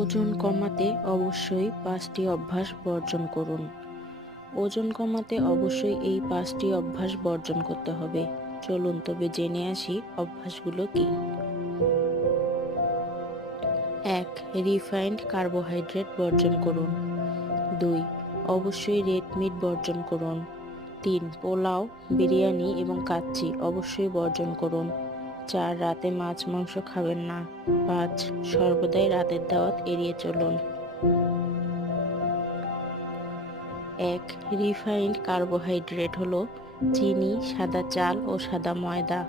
ওজন কমাতে অবশ্যই পাঁচটি অভ্যাস বর্জন করুন। ওজন কমাতে অবশ্যই এই পাঁচটি অভ্যাস বর্জন করতে হবে। চলুন তবে জেনে আসি অভ্যাসগুলো কি। এক রিফাইন্ড কার্বোহাইড্রেট বর্জন করুন। দুই, অবশ্যই রেড মিট বর্জন করুন। তিন, পোলাও, বিরিয়ানি এবং কাচ্চি অবশ্যই বর্জন করুন। চার রাতে মাছ মাংস খাবেন না। পাঁচ, সর্বদাই রাতের দাওয়াত এড়িয়ে চলুন। এক, রিফাইন্ড কার্বোহাইড্রেট হলো চিনি, সাদা চাল ও সাদা ময়দা।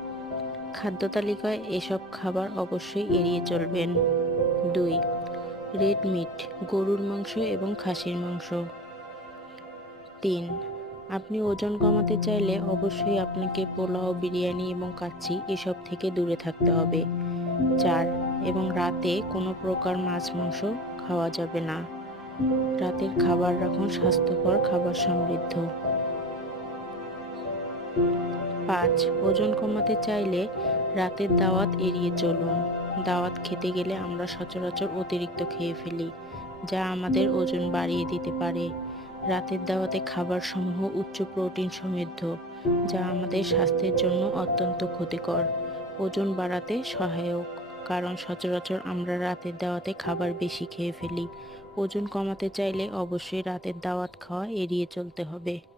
খাদ্য তালিকায় এসব খাবার অবশ্যই এড়িয়ে চলবেন। দুই, রেড মিট, গরুর মাংস এবং খাসির মাংস। তিন আপনি ওজন কমাতে চাইলে অবশ্যই আপনাকে পোলাও, বিরিয়ানি এবং কাচ্চি এসব থেকে দূরে থাকতে হবে। চার, এবং রাতে কোনো প্রকার মাছ, মাংস খাওয়া যাবে না। রাতের খাবার রাখুন স্বাস্থ্যকর, খাবার সমৃদ্ধ। পাঁচ, ওজন কমাতে চাইলে রাতের দাওয়াত এড়িয়ে চলুন। দাওয়াত খেতে গেলে আমরা সচরাচর অতিরিক্ত খেয়ে ফেলি, যা আমাদের ওজন বাড়িয়ে দিতে পারে। রাতের দাওয়াতে খাবার সমূহ উচ্চ প্রোটিন সমৃদ্ধ, যা আমাদের স্বাস্থ্যের জন্য অত্যন্ত ক্ষতিকর। ওজন বাড়াতে সহায়ক, কারণ সচরাচর আমরা রাতের দাওয়াতে খাবার বেশি খেয়ে ফেলি। ওজন কমাতে চাইলে অবশ্যই রাতের দাওয়াত খাওয়া এড়িয়ে চলতে হবে।